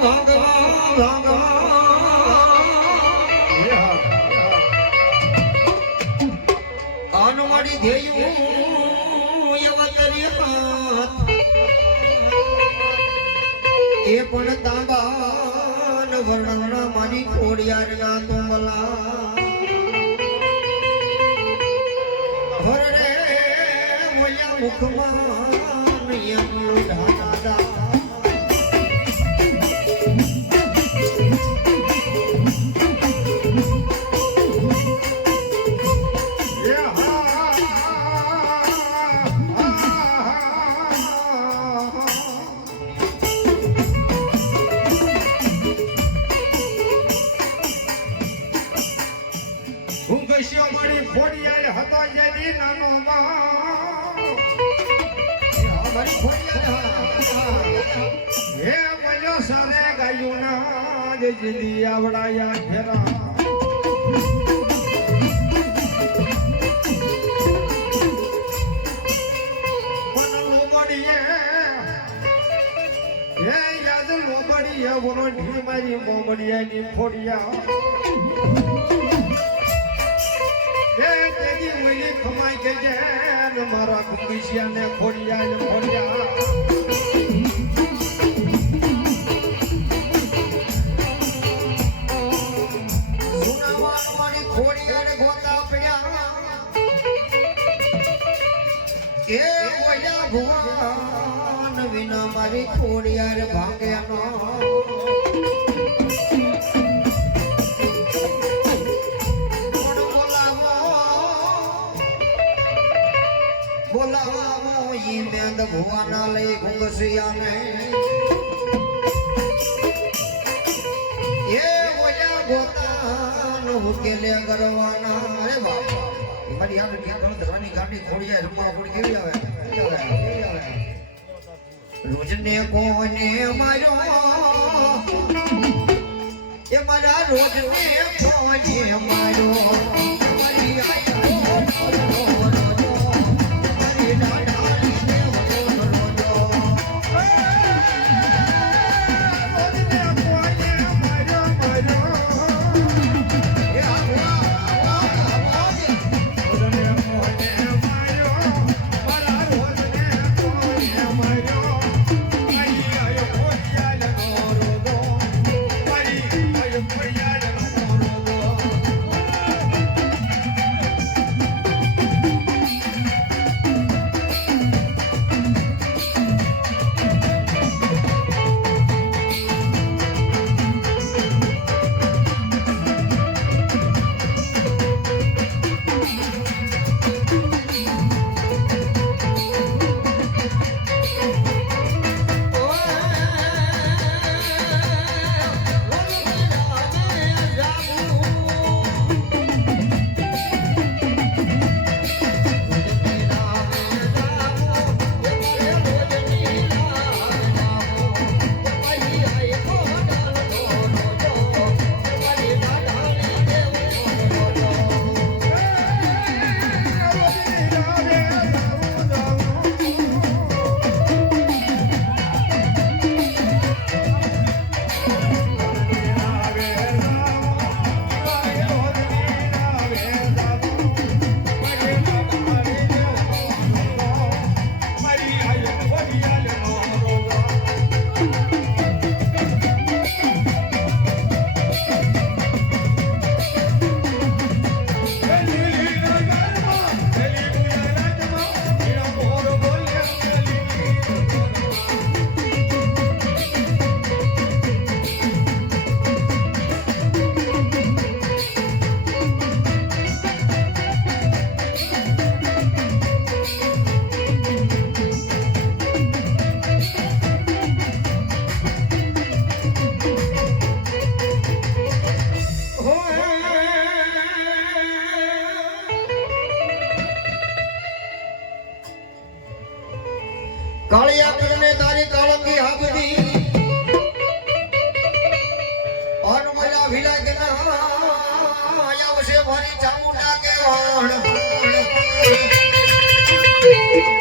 ભગવાન ભગવાન અનવડી ધેયું યવતરી હાથ એ પણ તાંબાન વર્ણન મારી ખોડિયાર ગાતો મલા હર મોયા મુખમાં યમલો કશ્યો મારી ખોડિયાર હતો જેની નાનો મારી ખોડિયાર હે બન્યો સરે ગાયું ના જીદી આવડાયા ફેરા પણ લોબડીએ હે ખમાઈ જે ને મારા ખોડિયા ને ખોડિયા પડ્યા. એ ઓયા ભુવન વિના મારી ખોડિયાર ભાગ્યનો બોલાવો ઈ મેંદ ભુવાના લઈ ઘુંઘસિયાને એ ઓયા ગોતાન ઉકેલે કરવાના અરે બાપા મારી આગળ ગણ ધરવાની ગાડી ખોડી જાય, રૂપા આવે? કેવી આવે? રોજને કોને માર્યો? એ મારા રોજને કોને માર્યો?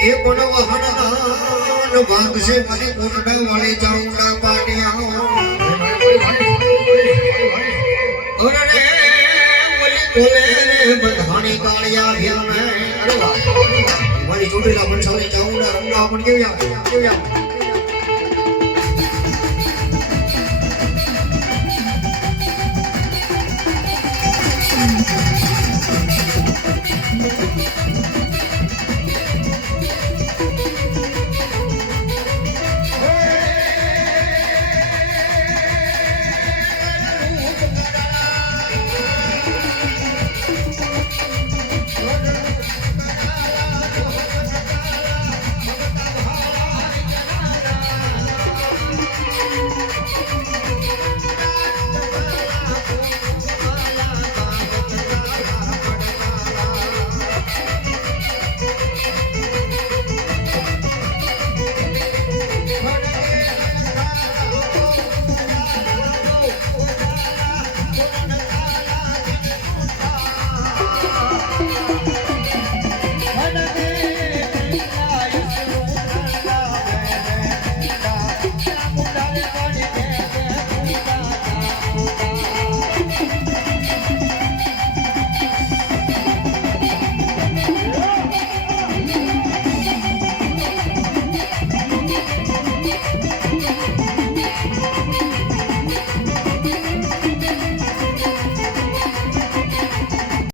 એ પણ વહાણ ભાગશે મને કુંડ વળી ચાઉડા પાટિયા. અરે બોલી મારી ચોટીલા પણ સૌને ચાઉડા રમડા પણ કેવી આવે કેવી આવે